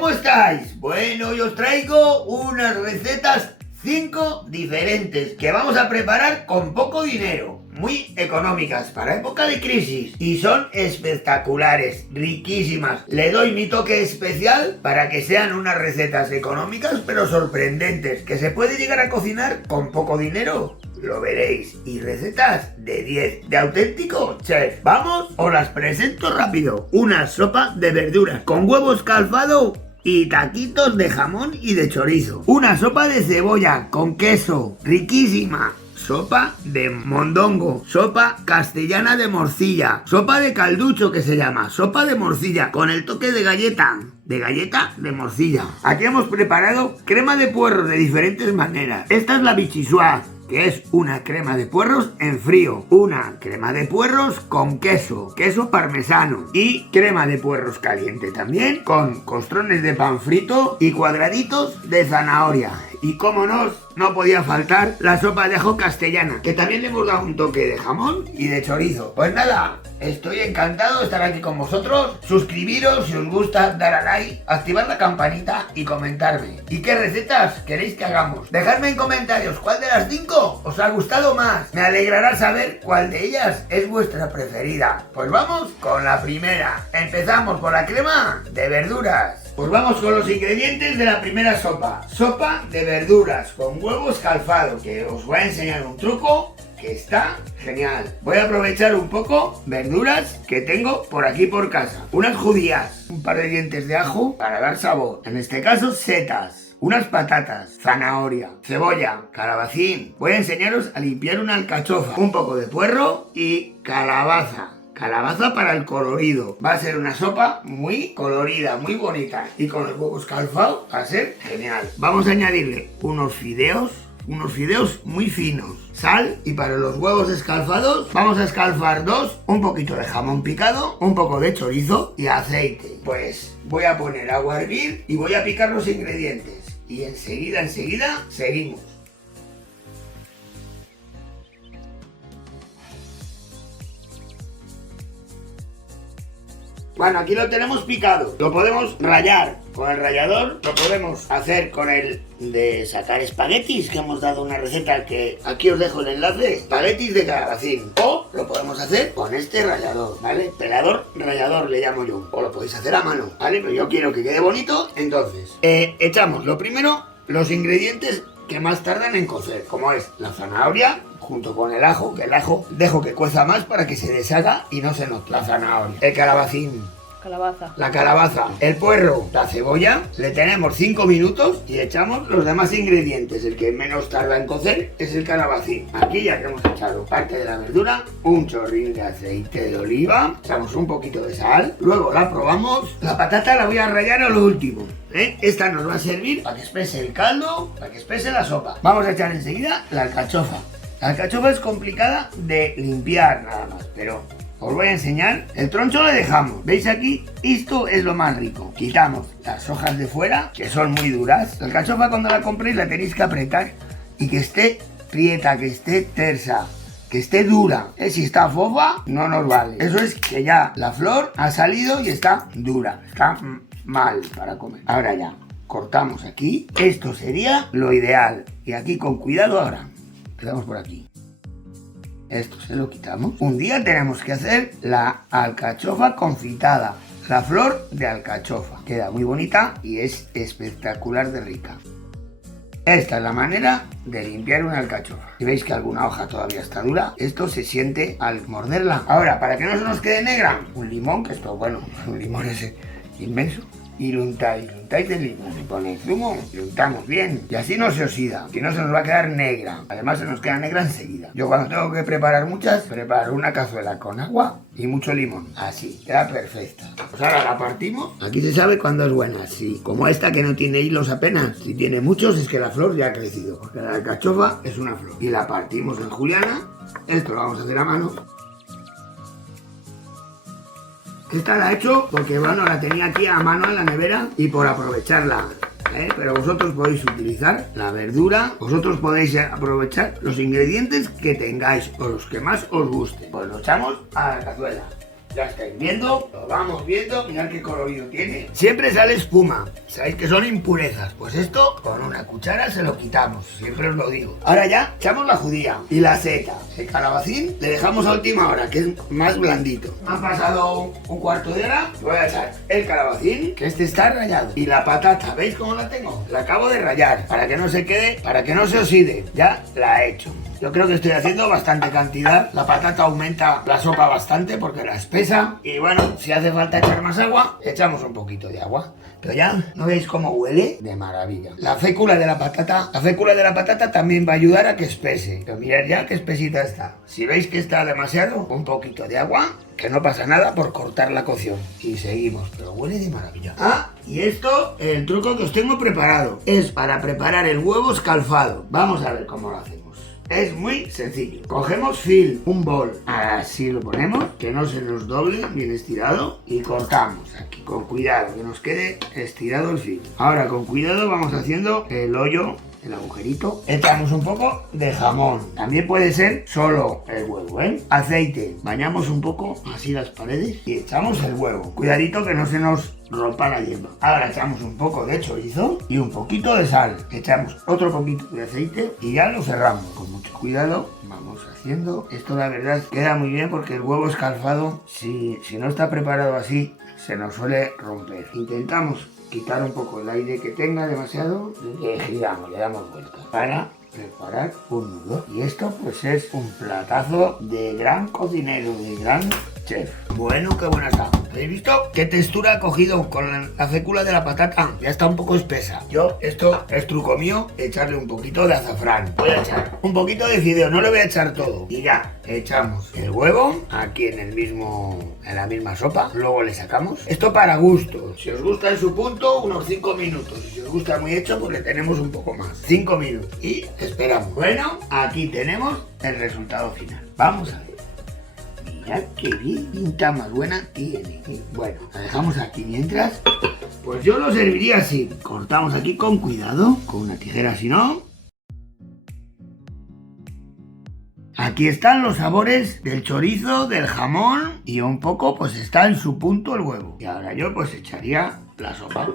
¿cómo estáis? Bueno, hoy os traigo unas recetas 5 diferentes que vamos a preparar con poco dinero, muy económicas para época de crisis y son espectaculares, riquísimas. Le doy mi toque especial para que sean unas recetas económicas pero sorprendentes, que se puede llegar a cocinar con poco dinero. Lo veréis. Y recetas de 10, de auténtico chef. Vamos, os las presento rápido. Una sopa de verduras con huevo escalfado y taquitos de jamón y de chorizo. Una sopa de cebolla con queso, riquísima. Sopa de mondongo, sopa castellana de morcilla, sopa de calducho que se llama, sopa de morcilla con el toque de galleta de morcilla. Aquí hemos preparado crema de puerros de diferentes maneras. Esta es la vichyssoise, que es una crema de puerros en frío, una crema de puerros con queso parmesano y crema de puerros caliente también, con costrones de pan frito y cuadraditos de zanahoria. Y cómo no podía faltar la sopa de ajo castellana, que también le hemos dado un toque de jamón y de chorizo. Pues nada, estoy encantado de estar aquí con vosotros. Suscribiros si os gusta, dar a like, activar la campanita y comentarme. ¿Y qué recetas queréis que hagamos? Dejadme en comentarios cuál de las 5 os ha gustado más. Me alegrará saber cuál de ellas es vuestra preferida. Pues vamos con la primera. Empezamos por la crema de verduras. Pues vamos con los ingredientes de la primera sopa. Sopa de verduras con huevo escalfado, que os voy a enseñar un truco que está genial. Voy a aprovechar un poco verduras que tengo por aquí por casa. Unas judías, un par de dientes de ajo para dar sabor. En este caso setas. Unas patatas, zanahoria, cebolla, calabacín. Voy a enseñaros a limpiar una alcachofa, un poco de puerro y calabaza. Calabaza para el colorido. Va a ser una sopa muy colorida, muy bonita. Y con el huevo escalfado va a ser genial. Vamos a añadirle unos fideos muy finos. Sal, y para los huevos escalfados vamos a escalfar 2, un poquito de jamón picado, un poco de chorizo y aceite. Pues voy a poner agua a hervir y voy a picar los ingredientes. Y enseguida seguimos. Bueno, aquí lo tenemos picado. Lo podemos rallar con el rallador. Lo podemos hacer con el de sacar espaguetis, que hemos dado una receta que aquí os dejo el enlace. Espaguetis de calabacín. O lo podemos hacer con este rallador, ¿vale? Pelador, rallador le llamo yo. O lo podéis hacer a mano, ¿vale? Pero yo quiero que quede bonito. Entonces, echamos lo primero, los ingredientes que más tardan en cocer, como es la zanahoria, junto con el ajo, que el ajo dejo que cueza más para que se deshaga y no se note. La zanahoria, el calabacín, la calabaza, el puerro, la cebolla. Le tenemos 5 minutos y echamos los demás ingredientes. El que menos tarda en cocer es el calabacín. Aquí ya que hemos echado parte de la verdura, un chorrín de aceite de oliva, echamos un poquito de sal, luego la probamos. La patata la voy a rallar a lo último, ¿eh? Esta nos va a servir para que espese el caldo, para que espese la sopa. Vamos a echar enseguida la alcachofa. La alcachofa es complicada de limpiar nada más, pero os voy a enseñar. El troncho lo dejamos. ¿Veis aquí? Esto es lo más rico. Quitamos las hojas de fuera, que son muy duras. La alcachofa cuando la compréis la tenéis que apretar y que esté prieta, que esté tersa, que esté dura. Si está fofa, no nos vale. Eso es que ya la flor ha salido y está dura. Está mal para comer. Ahora ya, cortamos aquí. Esto sería lo ideal. Y aquí con cuidado ahora. Empezamos por aquí. Esto se lo quitamos. Un día tenemos que hacer la alcachofa confitada, la flor de alcachofa. Queda muy bonita y es espectacular de rica. Esta es la manera de limpiar una alcachofa. Si veis que alguna hoja todavía está dura, esto se siente al morderla. Ahora, para que no se nos quede negra, un limón, que esto, bueno, un limón ese inmenso. Y lo untáis el limón, le ponéis zumo, lo untamos bien y así no se oxida, que no se nos va a quedar negra. Además se nos queda negra enseguida. Yo cuando tengo que preparar muchas, preparo una cazuela con agua y mucho limón, así, queda perfecta. Pues ahora la partimos. Aquí se sabe cuándo es buena, sí, como esta que no tiene hilos apenas. Si tiene muchos es que la flor ya ha crecido, porque la alcachofa es una flor. Y la partimos en juliana. Esto lo vamos a hacer a mano. Esta la he hecho porque, bueno, la tenía aquí a mano en la nevera y por aprovecharla, pero vosotros podéis utilizar la verdura, vosotros podéis aprovechar los ingredientes que tengáis o los que más os gusten. Pues lo echamos a la cazuela. Ya estáis viendo, lo vamos viendo, mirad qué colorido tiene. Siempre sale espuma, sabéis que son impurezas. Pues esto con una cuchara se lo quitamos, siempre os lo digo. Ahora ya echamos la judía y la seta. El calabacín le dejamos a última hora, que es más blandito. Han pasado un cuarto de hora, voy a echar el calabacín, que este está rallado. Y la patata, ¿veis cómo la tengo? La acabo de rallar, para que no se quede, para que no se oxide. Ya la he hecho. Yo creo que estoy haciendo bastante cantidad. La patata aumenta la sopa bastante porque la espesa. Y bueno, si hace falta echar más agua, echamos un poquito de agua. Pero ya, ¿no veis cómo huele? De maravilla. La fécula de la patata también va a ayudar a que espese. Pero mirad ya qué espesita está. Si veis que está demasiado, un poquito de agua, que no pasa nada por cortar la cocción. Y seguimos, pero huele de maravilla. Ah, y esto, el truco que os tengo preparado, es para preparar el huevo escalfado. Vamos a ver cómo lo hacemos. Es muy sencillo. Cogemos fil, un bol, así lo ponemos, que no se nos doble, bien estirado, y cortamos aquí, con cuidado, que nos quede estirado el fil. Ahora con cuidado vamos haciendo el hoyo, el agujerito. Echamos un poco de jamón, también puede ser solo el huevo, aceite, bañamos un poco así las paredes y echamos el huevo. Cuidadito que no se nos rompa la yema. Ahora echamos un poco de chorizo y un poquito de sal. Echamos otro poquito de aceite y ya lo cerramos. Con mucho cuidado vamos haciendo. Esto la verdad queda muy bien porque el huevo escalfado, si no está preparado así, se nos suele romper. Intentamos quitar un poco el aire que tenga demasiado y giramos, le damos vuelta para preparar un nudo. Y esto pues es un platazo de gran cocinero, de gran chef. Bueno, qué buena está. ¿Habéis visto qué textura ha cogido con la fécula de la patata? Ya está un poco espesa. Esto es truco mío, echarle un poquito de azafrán. Voy a echar un poquito de fideo, no le voy a echar todo. Y ya, echamos el huevo aquí en la misma sopa. Luego le sacamos. Esto para gusto. Si os gusta en su punto, unos 5 minutos. Si os gusta muy hecho, pues le tenemos un poco más. 5 minutos. Y esperamos. Bueno, aquí tenemos el resultado final. Vamos a ver. Mirad qué bien pinta más buena tiene. Bueno, la dejamos aquí mientras. Pues yo lo serviría así. Cortamos aquí con cuidado, con una tijera si no. Aquí están los sabores del chorizo, del jamón y un poco pues está en su punto el huevo. Y ahora yo pues echaría la sopa.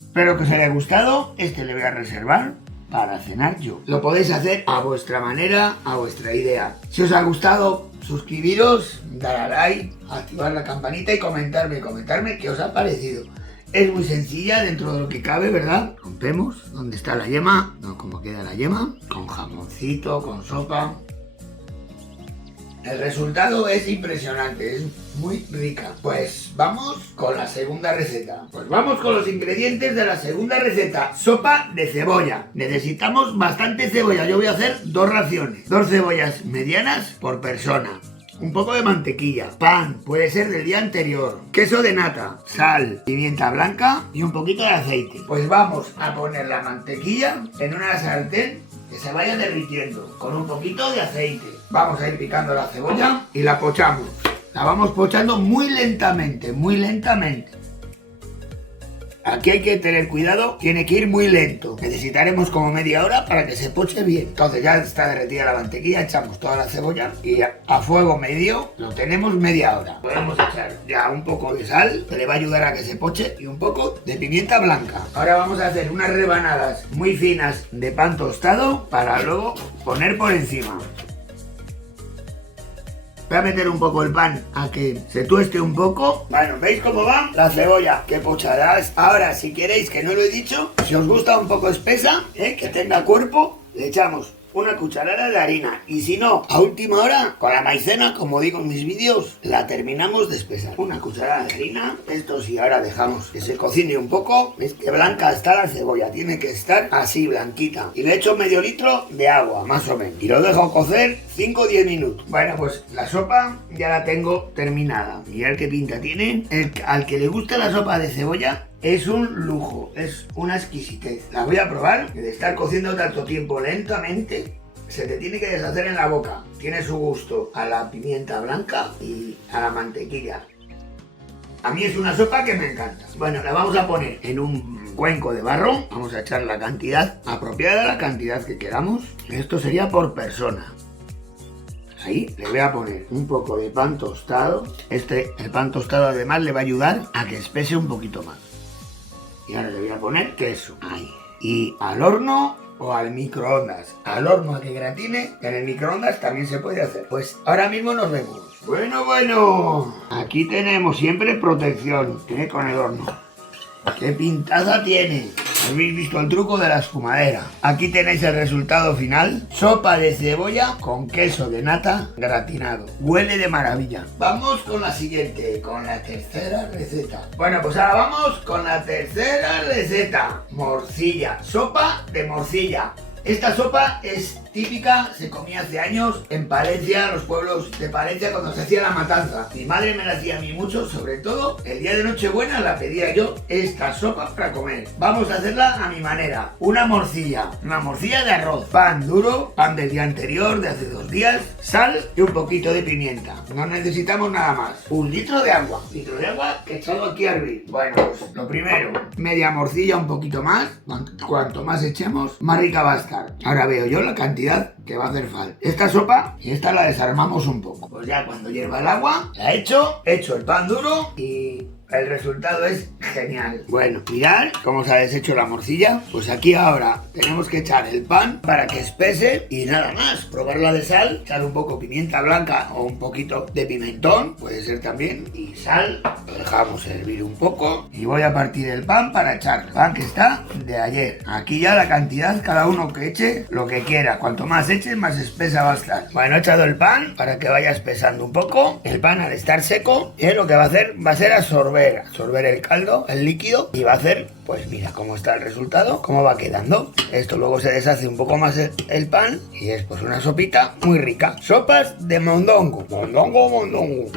Espero que os haya gustado. Este le voy a reservar para cenar yo. Lo podéis hacer a vuestra manera, a vuestra idea. Si os ha gustado, suscribiros, dar a like, activar la campanita y comentarme qué os ha parecido. Es muy sencilla dentro de lo que cabe, ¿verdad? Rompemos donde está la yema, no como queda la yema, con jamoncito, con sopa. El resultado es impresionante, es muy rica. Pues vamos con la segunda receta. Pues vamos con los ingredientes de la segunda receta. Sopa de cebolla. Necesitamos bastante cebolla. Yo voy a hacer 2 raciones. 2 cebollas medianas por persona. Un poco de mantequilla, pan, puede ser del día anterior, queso de nata, sal, pimienta blanca y un poquito de aceite. Pues vamos a poner la mantequilla en una sartén que se vaya derritiendo con un poquito de aceite. Vamos a ir picando la cebolla y la pochamos. La vamos pochando muy lentamente, muy lentamente. Aquí hay que tener cuidado, tiene que ir muy lento. Necesitaremos como media hora para que se poche bien. Entonces ya está derretida la mantequilla, echamos toda la cebolla y a fuego medio lo tenemos media hora. Podemos echar ya un poco de sal, que le va a ayudar a que se poche, y un poco de pimienta blanca. Ahora vamos a hacer unas rebanadas muy finas de pan tostado para luego poner por encima. Voy a meter un poco el pan a que se tueste un poco. Bueno, ¿veis cómo va? La cebolla, que pochada. Ahora, si queréis, que no lo he dicho, si os gusta un poco espesa, que tenga cuerpo, le echamos una cucharada de harina. Y si no, a última hora, con la maicena, como digo en mis vídeos, la terminamos de espesar. Una cucharada de harina. Esto sí, ahora dejamos que se cocine un poco. ¿Veis que blanca está la cebolla? Tiene que estar así, blanquita. Y le echo medio litro de agua, más o menos. Y lo dejo cocer 5 o 10 minutos. Bueno, pues la sopa ya la tengo terminada. Mirad qué pinta tiene. Al que le gusta la sopa de cebolla, es un lujo, es una exquisitez. La voy a probar. De estar cociendo tanto tiempo lentamente, se te tiene que deshacer en la boca. Tiene su gusto a la pimienta blanca y a la mantequilla. A mí es una sopa que me encanta. Bueno, la vamos a poner en un cuenco de barro. Vamos a echar la cantidad apropiada, la cantidad que queramos. Esto sería por persona. Ahí le voy a poner un poco de pan tostado. El pan tostado además le va a ayudar a que espese un poquito más. Y ahora le voy a poner queso. Ahí. Y al horno o al microondas. Al horno a que gratine, en el microondas también se puede hacer. Pues ahora mismo nos vemos. Bueno. Aquí tenemos siempre protección, con el horno. ¡Qué pintaza tiene! Habéis visto el truco de la espumadera. Aquí tenéis el resultado final. Sopa de cebolla con queso de nata gratinado. Huele de maravilla. Vamos con la siguiente, con la tercera receta. Bueno, pues ahora vamos con la tercera receta. Morcilla. Sopa de morcilla. Esta sopa es típica, se comía hace años en Palencia, los pueblos de Palencia, cuando se hacía la matanza. Mi madre me la hacía a mí mucho, sobre todo el día de Nochebuena la pedía yo esta sopa para comer. Vamos a hacerla a mi manera. Una morcilla de arroz, pan duro, pan del día anterior, de hace 2 días, sal y un poquito de pimienta. No necesitamos nada más. 1 litro de agua. Litro de agua que he echado aquí a hervir. Bueno, pues lo primero, media morcilla, un poquito más. Cuanto más echemos, más rica va a estar. Ahora veo yo la cantidad que va a hacer falta. Esta sopa, y esta la desarmamos un poco. Pues ya cuando hierva el agua, la echo el pan duro y el resultado es genial. Bueno, mirad cómo se ha deshecho la morcilla. Pues aquí ahora tenemos que echar el pan para que espese y nada más. Probarla de sal, echar un poco pimienta blanca o un poquito de pimentón, puede ser también. Y sal, lo dejamos hervir un poco y voy a partir el pan para echarlo. Pan que está de ayer. Aquí ya la cantidad, cada uno que eche lo que quiera. Cuanto más eche, más espesa va a estar. Bueno, he echado el pan para que vaya espesando un poco. El pan al estar seco, lo que va a hacer va a ser absorber el caldo, el líquido, y va a hacer, pues mira cómo está el resultado, cómo va quedando. Esto luego se deshace un poco más el pan y es pues una sopita muy rica. Sopas de mondongo. Mondongo.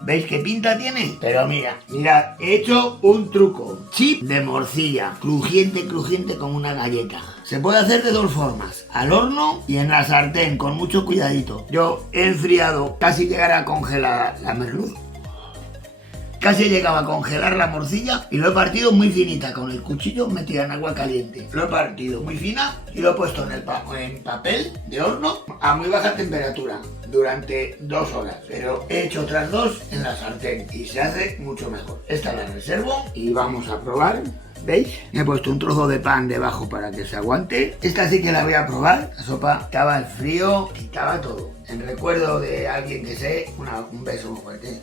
¿Veis qué pinta tiene? Pero mirad, he hecho un truco. Chip de morcilla, crujiente como una galleta. Se puede hacer de 2 formas, al horno y en la sartén, con mucho cuidadito. Yo he enfriado, casi llegar a congelar la merluza. Casi llegaba a congelar la morcilla y lo he partido muy finita con el cuchillo metido en agua caliente. Lo he partido muy fina y lo he puesto en papel de horno a muy baja temperatura durante 2 horas. Pero he hecho otras 2 en la sartén y se hace mucho mejor. Esta la reservo y vamos a probar. ¿Veis? He puesto un trozo de pan debajo para que se aguante. Esta sí que la voy a probar. La sopa estaba al frío, quitaba todo. En recuerdo de alguien que sé, un beso muy fuerte.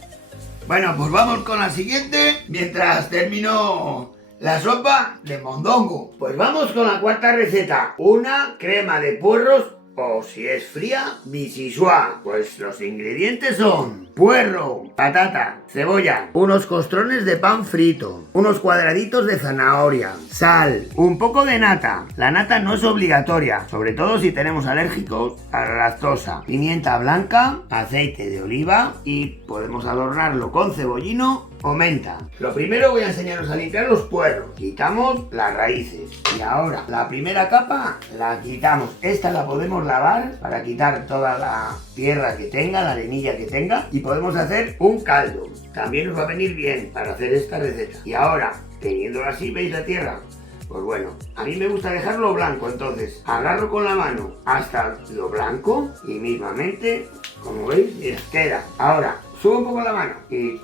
Bueno, pues vamos con la siguiente, mientras termino la sopa de mondongo. Pues vamos con la cuarta receta, una crema de puerros, o si es fría, vichyssoise. Pues los ingredientes son puerro, patata, cebolla, unos costrones de pan frito, unos cuadraditos de zanahoria, sal, un poco de nata. La nata no es obligatoria, sobre todo si tenemos alérgicos a la lactosa. Pimienta blanca, aceite de oliva y podemos adornarlo con cebollino o menta. Lo primero voy a enseñaros a limpiar los puerros. Quitamos las raíces. Y ahora la primera capa la quitamos. Esta la podemos lavar para quitar toda la tierra que tenga, la arenilla que tenga. Y podemos hacer un caldo. También nos va a venir bien para hacer esta receta. Y ahora, teniéndolo así, ¿veis la tierra? Pues bueno, a mí me gusta dejarlo blanco, entonces agarro con la mano hasta lo blanco y mismamente, como veis, queda. Ahora, subo un poco la mano y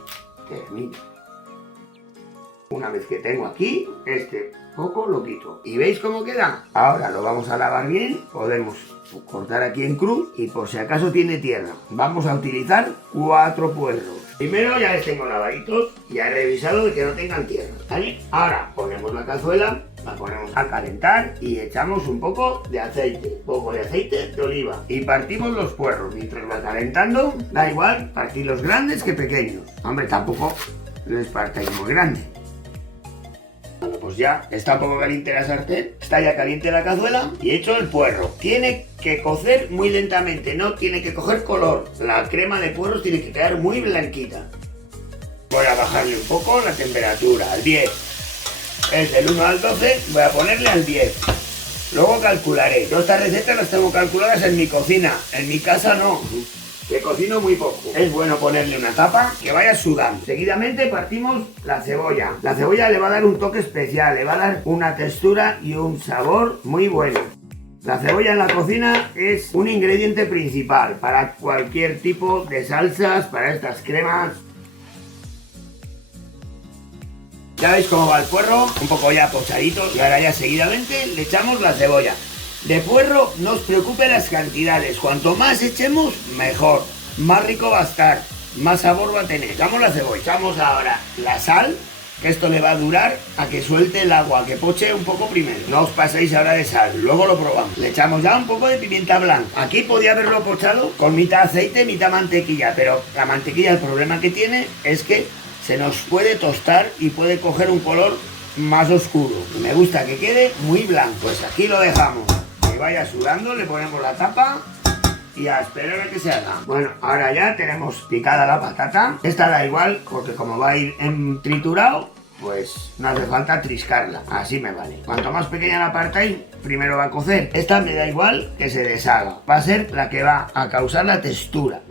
termino. Una vez que tengo aquí, este poco lo quito. ¿Y veis cómo queda? Ahora lo vamos a lavar bien. Podemos cortar aquí en cruz y por si acaso tiene tierra. Vamos a utilizar 4 puerros. Primero ya les tengo lavaditos y he revisado de que no tengan tierra, ¿vale? Ahora ponemos la cazuela, la ponemos a calentar y echamos un poco de aceite de oliva y partimos los puerros. Mientras va calentando, da igual partir los grandes que pequeños. Hombre, tampoco les partáis muy grande. Bueno, pues ya está un poco caliente la sartén, está ya caliente la cazuela y he hecho el puerro. Tiene que cocer muy lentamente, no tiene que coger color. La crema de puerros tiene que quedar muy blanquita. Voy a bajarle un poco la temperatura, al 10. Es del 1 al 12, voy a ponerle al 10. Luego calcularé. Yo estas recetas las tengo calculadas en mi cocina, en mi casa no. Que cocino muy poco. Es bueno ponerle una tapa que vaya sudando. Seguidamente partimos la cebolla. La cebolla le va a dar un toque especial, le va a dar una textura y un sabor muy bueno. La cebolla en la cocina es un ingrediente principal para cualquier tipo de salsas, para estas cremas. Ya veis cómo va el puerro, un poco ya pochadito, y ahora ya seguidamente le echamos la cebolla. De puerro no os preocupe las cantidades, cuanto más echemos mejor, más rico va a estar, más sabor va a tener. Echamos la cebolla, echamos ahora la sal, que esto le va a durar a que suelte el agua, que poche un poco primero. No os paséis ahora de sal, luego lo probamos. Le echamos ya un poco de pimienta blanca. Aquí podía haberlo pochado con mitad aceite, mitad mantequilla, pero la mantequilla el problema que tiene es que se nos puede tostar y puede coger un color más oscuro. Me gusta que quede muy blanco. Pues aquí lo dejamos, que vaya sudando, le ponemos la tapa y a esperar a que se haga. Bueno, ahora ya tenemos picada la patata. Esta da igual, porque como va a ir en triturado, pues no hace falta triscarla. Así me vale. Cuanto más pequeña la partáis, primero va a cocer. Esta me da igual que se deshaga. Va a ser la que va a causar la textura.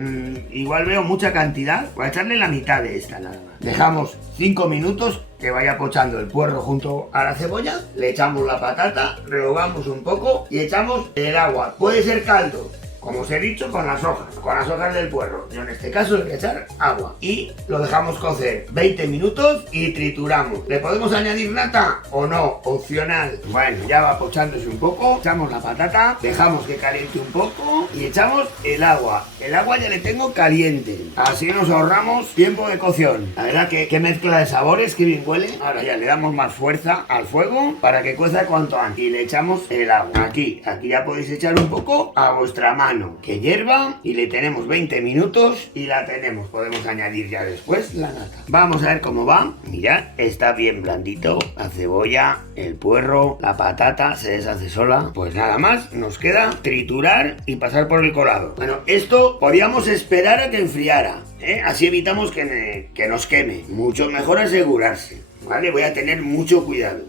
Igual veo mucha cantidad. Voy a echarle la mitad de esta nada más. Dejamos 5 minutos que vaya pochando el puerro junto a la cebolla. Le echamos la patata, rehogamos un poco y echamos el agua. Puede ser caldo, como os he dicho, con las hojas del puerro. Yo en este caso le voy a echar agua. Y lo dejamos cocer 20 minutos y trituramos. ¿Le podemos añadir nata o no? Opcional. Bueno, ya va pochándose un poco. Echamos la patata, dejamos que caliente un poco y echamos el agua. El agua ya le tengo caliente. Así nos ahorramos tiempo de cocción. La verdad que mezcla de sabores, que bien huele. Ahora ya le damos más fuerza al fuego para que cueza cuanto antes. Y le echamos el agua. Aquí ya podéis echar un poco a vuestra mano, que hierva, y le tenemos 20 minutos y la tenemos. Podemos añadir ya después la nata. Vamos a ver cómo va. Mirad, está bien blandito. La cebolla, el puerro, la patata se deshace sola. Pues nada más, nos queda triturar y pasar por el colador. Bueno, esto podíamos esperar a que enfriara, así evitamos que nos queme. Mucho mejor asegurarse, ¿vale? Voy a tener mucho cuidado.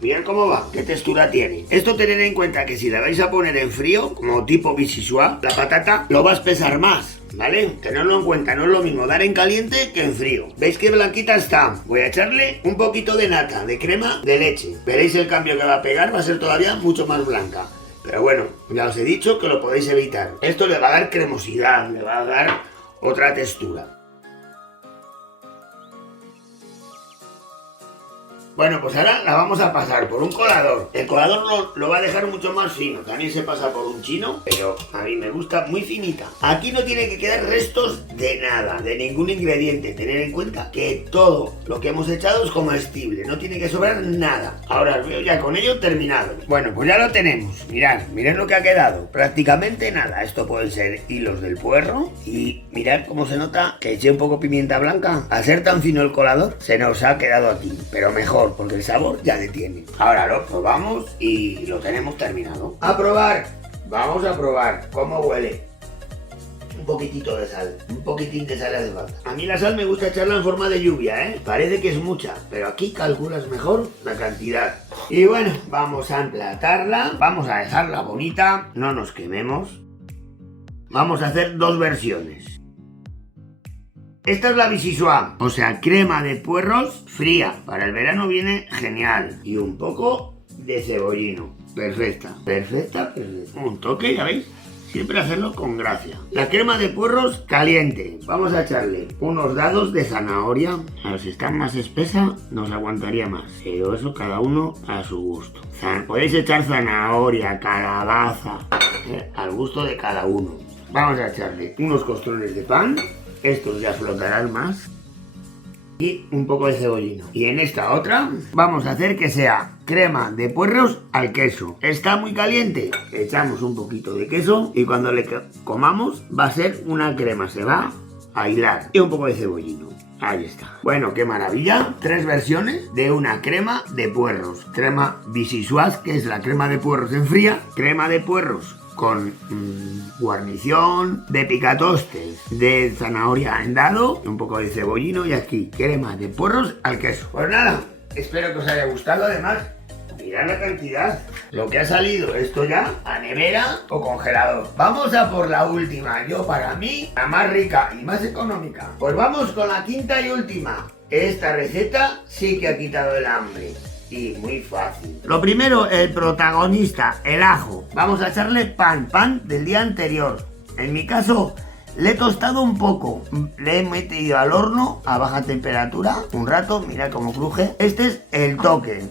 Mirad cómo va, qué textura tiene. Esto tened en cuenta que si la vais a poner en frío, como tipo vichyssoise, la patata lo va a espesar más, ¿vale? Tenedlo en cuenta, no es lo mismo dar en caliente que en frío. ¿Veis qué blanquita está? Voy a echarle un poquito de nata, de crema de leche. Veréis el cambio que va a pegar, va a ser todavía mucho más blanca. Pero bueno, ya os he dicho que lo podéis evitar. Esto le va a dar cremosidad, le va a dar otra textura. Bueno, pues ahora la vamos a pasar por un colador. El colador lo va a dejar mucho más fino. También se pasa por un chino, pero a mí me gusta muy finita. Aquí no tiene que quedar restos de nada, de ningún ingrediente. Tener en cuenta que todo lo que hemos echado es comestible. No tiene que sobrar nada. Ahora os veo ya con ello terminado. Bueno, pues ya lo tenemos. Mirad lo que ha quedado. Prácticamente nada. Esto pueden ser hilos del puerro. Y mirad cómo se nota que eché un poco pimienta blanca. Al ser tan fino el colador, se nos ha quedado aquí. Pero mejor, porque el sabor ya le tiene. Ahora lo probamos y lo tenemos terminado. ¡A probar! Vamos a probar cómo huele. Un poquitito de sal, un poquitín de sal hace falta. A mí la sal me gusta echarla en forma de lluvia, Parece que es mucha, pero aquí calculas mejor la cantidad. Y bueno, vamos a emplatarla, vamos a dejarla bonita, no nos quememos. Vamos a hacer dos versiones. Esta es la vichyssoise, o sea, crema de puerros fría. Para el verano viene genial. Y un poco de cebollino. Perfecta. Un toque, ya veis. Siempre hacerlo con gracia. La crema de puerros caliente. Vamos a echarle unos dados de zanahoria. A ver, si está más espesa, nos aguantaría más. Pero eso cada uno a su gusto. Podéis echar zanahoria, calabaza, al gusto de cada uno. Vamos a echarle unos costrones de pan. Estos ya flotarán más. Y un poco de cebollino. Y en esta otra vamos a hacer que sea crema de puerros al queso. Está muy caliente, echamos un poquito de queso y cuando le comamos va a ser una crema, se va a hilar. Y un poco de cebollino. Ahí está. Bueno, qué maravilla. 3 versiones de una crema de puerros. Crema vichyssoise, que es la crema de puerros en fría. Crema de puerros con guarnición de picatostes, de zanahoria en dado, un poco de cebollino y aquí crema de puerros al queso. Pues nada, espero que os haya gustado. Además, mirad la cantidad, lo que ha salido esto ya a nevera o congelador. Vamos a por la última, yo para mí la más rica y más económica. Pues vamos con la quinta y última. Esta receta sí que ha quitado el hambre. y muy fácil. Lo primero, el protagonista, el ajo. Vamos a echarle pan del día anterior. En mi caso, le he tostado un poco. Le he metido al horno a baja temperatura un rato, mira cómo cruje. Este es el toque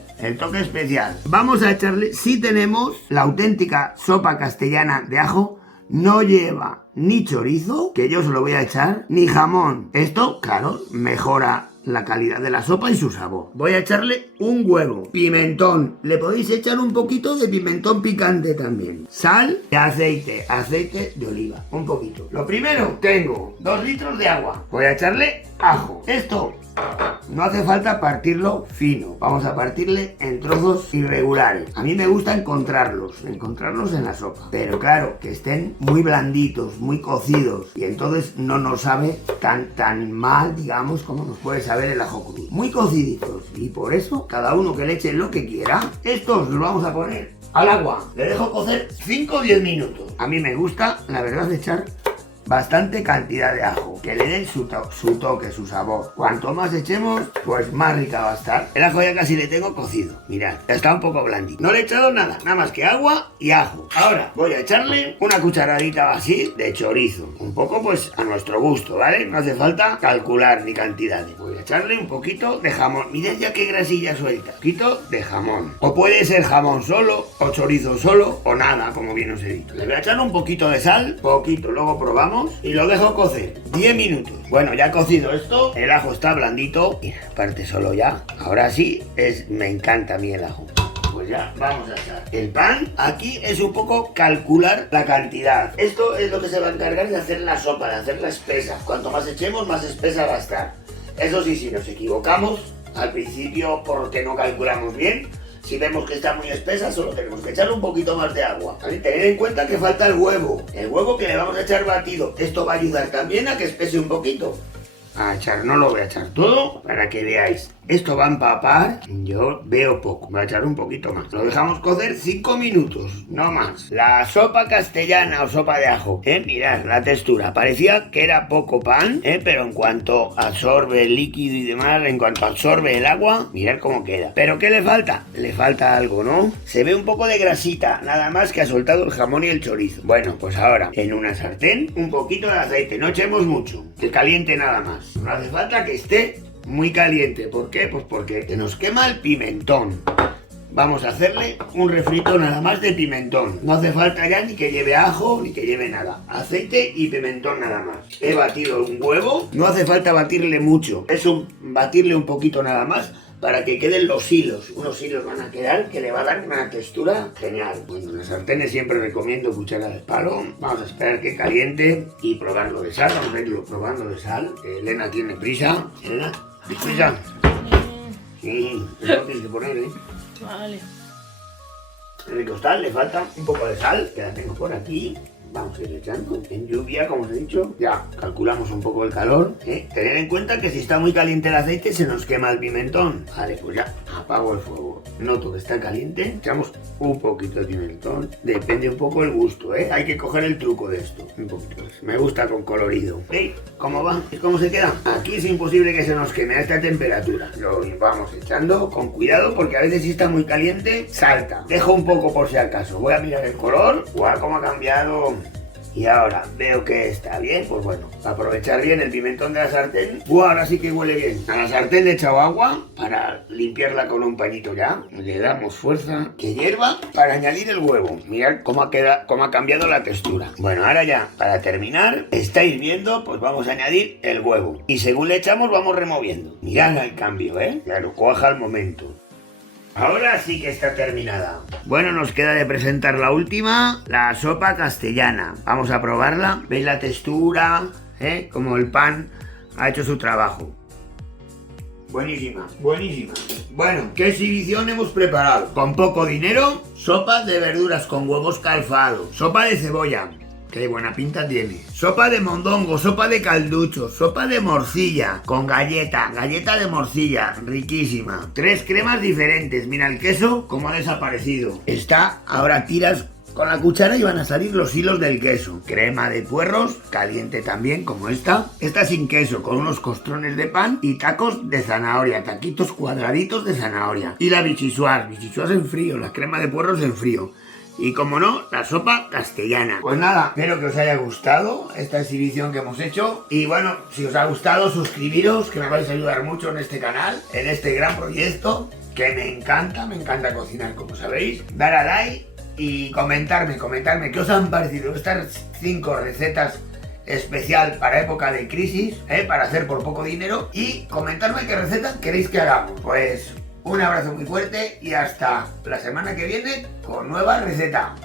especial. Vamos a echarle, si tenemos la auténtica sopa castellana de ajo, no lleva ni chorizo, que yo se lo voy a echar, ni jamón. Esto, claro, mejora la calidad de la sopa y su sabor. Voy a echarle un huevo, pimentón, le podéis echar un poquito de pimentón picante también, sal y aceite de oliva, un poquito. Lo primero, tengo 2 litros de agua, voy a echarle ajo. Esto no hace falta partirlo fino, vamos a partirle en trozos irregulares. A mí me gusta encontrarlos en la sopa, pero claro, que estén muy blanditos, muy cocidos, y entonces no nos sabe tan mal, digamos, como nos puede saber el ajo crudo. Muy cociditos, y por eso cada uno que le eche lo que quiera. Estos los vamos a poner al agua, le dejo cocer 5 o 10 minutos. A mí me gusta, la verdad, echar bastante cantidad de ajo, que le den su toque, su sabor. Cuanto más echemos, pues más rica va a estar. El ajo ya casi le tengo cocido, mirad, ya está un poco blandito. No le he echado nada más que agua y ajo. Ahora voy a echarle una cucharadita así de chorizo, un poco pues a nuestro gusto, ¿vale? No hace falta calcular ni cantidades. Voy a echarle un poquito de jamón, mirad ya qué grasilla suelta. Un poquito de jamón, o puede ser jamón solo, o chorizo solo, o nada, como bien os he dicho. Le voy a echar un poquito de sal, poquito, luego probamos. Y lo dejo cocer 10 minutos. Bueno, ya ha cocido esto, el ajo está blandito. Y aparte solo ya, ahora sí, me encanta a mí el ajo. Pues ya, vamos a echar el pan. Aquí es un poco calcular la cantidad. Esto es lo que se va a encargar de hacer la sopa, de hacerla espesa. Cuanto más echemos, más espesa va a estar. Eso sí, si nos equivocamos al principio porque no calculamos bien, si vemos que está muy espesa, solo tenemos que echarle un poquito más de agua, ¿vale? Tened en cuenta que falta el huevo que le vamos a echar batido. Esto va a ayudar también a que espese un poquito. No lo voy a echar todo para que veáis. Esto va a empapar, yo veo poco, voy a echar un poquito más. Lo dejamos cocer 5 minutos, no más. La sopa castellana o sopa de ajo, mirad la textura, parecía que era poco pan, pero en cuanto absorbe el líquido y demás, en cuanto absorbe el agua, mirad cómo queda. ¿Pero qué le falta? Le falta algo, ¿no? Se ve un poco de grasita, nada más que ha soltado el jamón y el chorizo. Bueno, pues ahora, en una sartén, un poquito de aceite, no echemos mucho, que caliente nada más. No hace falta que esté muy caliente. ¿Por qué? Pues porque se nos quema el pimentón. Vamos a hacerle un refrito nada más de pimentón. No hace falta ya ni que lleve ajo ni que lleve nada. Aceite y pimentón nada más. He batido un huevo. No hace falta batirle mucho. Es batirle un poquito nada más para que queden los hilos. Unos hilos van a quedar que le va a dar una textura genial. Bueno, en las sartenes siempre recomiendo cuchara de palo. Vamos a esperar que caliente y probarlo de sal. Vamos a irlo probando de sal. Elena tiene prisa. Elena, prisa. Sí, eso tienes que poner, Vale. En el costal le falta un poco de sal, que la tengo por aquí. Vamos a ir echando en lluvia, como os he dicho. Ya calculamos un poco el calor. Tened en cuenta que si está muy caliente el aceite se nos quema el pimentón. Vale, pues ya apago el fuego. Noto que está caliente. Echamos un poquito de pimentón. Depende un poco el gusto, Hay que coger el truco de esto. Un poquito. Me gusta con colorido. ¿Veis cómo va? ¿Cómo se queda? Aquí es imposible que se nos queme a esta temperatura. Lo vamos echando con cuidado porque a veces si está muy caliente salta. Dejo un poco por si acaso. Voy a mirar el color. Guau, cómo ha cambiado. Y ahora veo que está bien, pues bueno, aprovechar bien el pimentón de la sartén. Ahora sí que huele bien. A la sartén le he echado agua para limpiarla con un pañito ya. Le damos fuerza, que hierva, para añadir el huevo. Mirad cómo ha cambiado la textura. Bueno, ahora ya, para terminar, está hirviendo, pues vamos a añadir el huevo. Y según le echamos, vamos removiendo. Mirad el cambio, Claro, cuaja al momento. Ahora sí que está terminada. Bueno, nos queda de presentar la última, la sopa castellana. Vamos a probarla. ¿Veis la textura? Como el pan ha hecho su trabajo. Buenísima, buenísima. Bueno, ¿qué exhibición hemos preparado? Con poco dinero, sopa de verduras con huevos calfados, sopa de cebolla. Qué buena pinta tiene. Sopa de mondongo, sopa de calducho, sopa de morcilla, con galleta de morcilla, riquísima. 3 cremas diferentes. Mira el queso, cómo ha desaparecido. Está ahora tiras Con la cuchara iban a salir los hilos del queso. Crema de puerros, caliente también, como esta. Esta sin queso, con unos costrones de pan y tacos de zanahoria, taquitos cuadraditos de zanahoria. Y la bichisuas en frío, la crema de puerros en frío. Y como no, la sopa castellana. Pues nada, espero que os haya gustado esta exhibición que hemos hecho. Y bueno, si os ha gustado, suscribiros, que me vais a ayudar mucho en este canal, en este gran proyecto, que me encanta cocinar, como sabéis. Dar a like y comentarme qué os han parecido estas 5 recetas especial para época de crisis, para hacer por poco dinero, y comentarme qué recetas queréis que hagamos. Pues un abrazo muy fuerte y hasta la semana que viene con nueva receta.